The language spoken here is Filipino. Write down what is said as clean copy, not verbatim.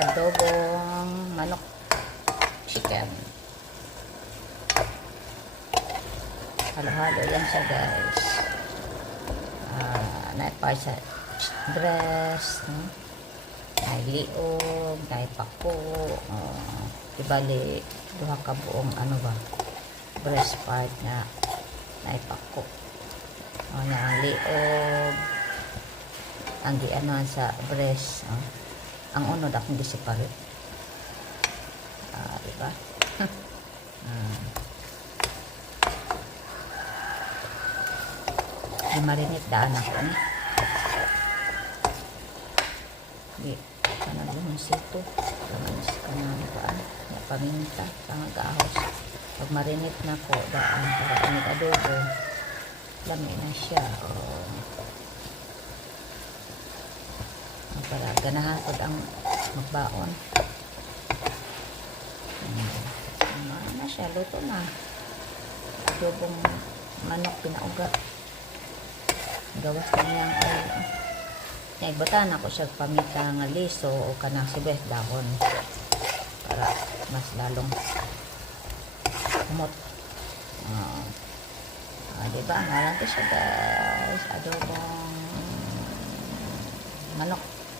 adobong manok chicken. Halo-halo yan siya, guys. Naipay sa breast, no? Nailiog, naipako, ibalik, duha ka buong ano ba, breast part na naipako. Na ang liog, ang gianuhan sa breast, ang unod akong giseparate. Diba? Di marinate daan ako ni. Di, kanang limon sito. Kamanis ka na daan. Paminta, pangagahos. Pag marinate na ko, daan para kamig adobo. Lamay na siya. Para ganahatod ang magbaon. Na siya, luto na. Adobong manok pinaugat. Gawas na niyang nagbatan ako siya pamita nga liso o kanang sibes dahon para mas lalong kumot. Diba? Ngalan ko siya, guys. Adobong manok.